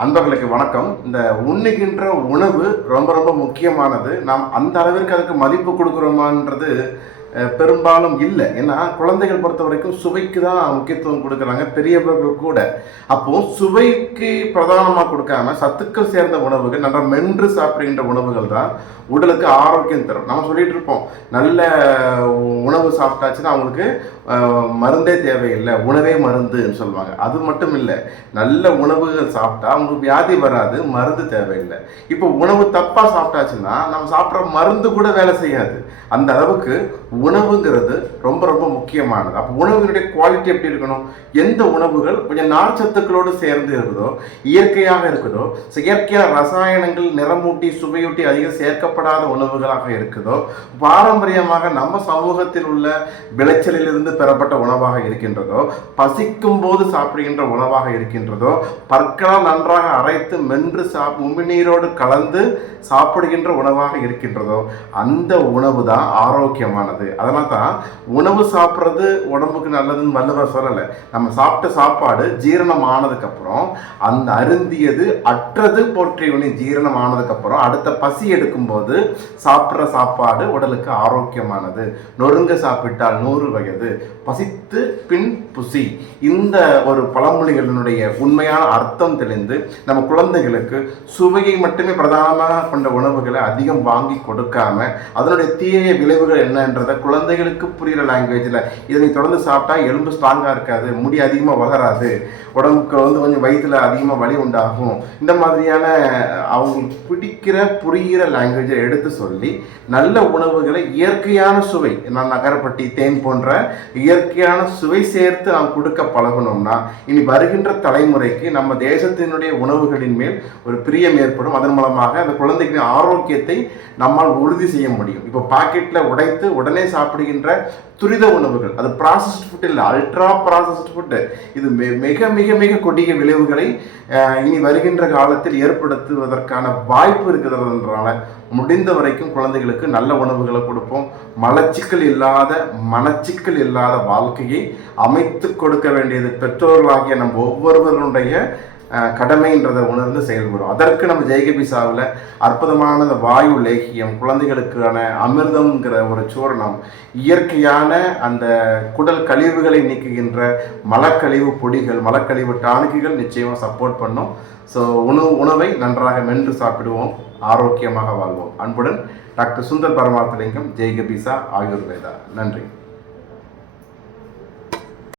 அன்பர்களுக்கு வணக்கம். இந்த உண்ணுகின்ற உணவு ரொம்ப ரொம்ப முக்கியமானது. நாம் அந்த அளவிற்கு அதுக்கு மதிப்பு கொடுக்குறோமான்றது பெரும்பாலும் இல்லை. ஏன்னா குழந்தைகள் பொறுத்த வரைக்கும் சுவைக்கு தான் முக்கியத்துவம் கொடுக்குறாங்க, பெரியவர்கள் கூட. அப்போ சுவைக்கு பிரதானமாக கொடுக்காம சத்துக்கள் சேர்ந்த உணவுகள், நல்லா மென்று சாப்பிடுகின்ற உணவுகள் தான் உடலுக்கு ஆரோக்கியம் தரும். நம்ம சொல்லிட்டு இருப்போம், நல்ல உணவு சாப்பிட்டாச்சுன்னா அவங்களுக்கு மருந்தே தேவையில்லை, உணவே மருந்துன்னு சொல்லுவாங்க. அது மட்டும் இல்லை, நல்ல உணவுகள் சாப்பிட்டா அவங்களுக்கு வியாதி வராது, மருந்து தேவையில்லை. இப்போ உணவு தப்பாக சாப்பிட்டாச்சுன்னா நம்ம சாப்பிட்ற மருந்து கூட வேலை செய்யாது. அந்த அளவுக்கு உணவுங்கிறது ரொம்ப ரொம்ப முக்கியமானது. அப்போ உணவுகளுடைய குவாலிட்டி எப்படி இருக்கணும்? எந்த உணவுகள் கொஞ்சம் நார்ச்சத்துக்களோடு சேர்ந்து இருக்குதோ, இயற்கையாக இருக்குதோ, செயற்கையான ரசாயனங்கள் நிறமூட்டி சுவையூட்டி அதிகம் சேர்க்கப்படாத உணவுகளாக இருக்குதோ, பாரம்பரியமாக நம்ம சமூகத்தில் உள்ள விளைச்சலிலிருந்து பெறப்பட்ட உணவாக இருக்கின்றதோ, பசிக்கும் போது சாப்பிடுகின்ற உணவாக இருக்கின்றதோ, பற்களால் நன்றாக அரைத்து மென்று உமிழ்நீரோடு கலந்து சாப்பிடுகின்ற உணவாக இருக்கின்றதோ, அந்த உணவு தான் ஆரோக்கியமானது. அதனால தான் உணவு சாப்பிட்றது உடம்புக்கு நல்லதுன்னு வள்ளுவர் சொல்லலை. நம்ம சாப்பிட்ட சாப்பாடு ஜீரணம் ஆனதுக்கப்புறம் அந்த அருந்தியது அற்றது போற்றியவனி ஜீரணம் ஆனதுக்கப்புறம் அடுத்த பசி எடுக்கும்போது சாப்பிட்ற சாப்பாடு உடலுக்கு ஆரோக்கியமானது. நொறுங்க சாப்பிட்டால் 100 வயது, பசித்து பின் புசி. இந்த ஒரு பழமொழிகளினுடைய உண்மையான அர்த்தம் தெரிந்து நம்ம குழந்தைகளுக்கு சுவையை மட்டுமே பிரதானமாக கொண்ட உணவுகளை அதிகம் வாங்கி கொடுக்காம அதனுடைய தீய விளைவுகள் என்னன்றதை குழந்தைகளுக்கு புரிகிற லாங்குவேஜில், இதனை தொடர்ந்து சாப்பிட்டா எலும்பு ஸ்ட்ராங்காக இருக்காது, முடி அதிகமாக வளராது, உடம்புக்கு கொஞ்சம் வயிற்றில் அதிகமாக வலி உண்டாகும், இந்த மாதிரியான அவங்களுக்கு பிடிக்கிற புரிகிற லாங்குவேஜை எடுத்து சொல்லி நல்ல உணவுகளை இயற்கையான சுவை, நான் நகரப்பட்டி தேன் போன்ற இயற்கையான சுவை சேர்த்து நாம் கொடுக்க பழகணும்னா இனி வருகின்ற தலைமுறைக்கு நம்ம தேசத்தினுடைய உணவுகளின் மேல் ஒரு பிரியம் ஏற்படும். அதன் மூலமாக அந்த குழந்தைகளின் ஆரோக்கியத்தை நம்மால் உறுதி செய்ய முடியும். இப்போ பாக்கெட்டில் உடைத்து உடனே சாப்பிடுகின்ற துரித உணவுகள், அது ப்ராசஸ்ட் ஃபுட் இல்லை, அல்ட்ரா ப்ராசஸ்ட் ஃபுட்டு. இது மிக மிக மிக கொடிய விளைவுகளை இனி வருகின்ற காலத்தில் ஏற்படுத்துவதற்கான வாய்ப்பு இருக்கிறதுனால முடிந்த வரைக்கும் குழந்தைகளுக்கு நல்ல உணவுகளை கொடுப்போம். மலச்சிக்கல் இல்லாத மனச்சிக்கல் இல்லாத வாழ்க்கையை அமைத்து கொடுக்க வேண்டியது பெற்றோர்களாகிய நம்ம ஒவ்வொருவருடைய கடமைன்றதை உணர்ந்து செயல்படும். அதற்கு நம்ம ஜெய்கபிசாவில் அற்புதமான அந்த வாயு லேகியம், குழந்தைகளுக்கான அமிர்தம்ங்கிற ஒரு சூரணம், இயற்கையான அந்த குடல் கழிவுகளை நீக்குகின்ற மலக்கழிவு பொடிகள், மலக்கழிவு டானிக்குகள் நிச்சயமாக சப்போர்ட் பண்ணும். ஸோ உணவை நன்றாக மென்று சாப்பிடுவோம், ஆரோக்கியமாக வாழ்வோம். அன்புடன் டாக்டர் சுந்தர் பரமார்த்தலிங்கம், ஜெய்கபிசா ஆயுர்வேதா. நன்றி.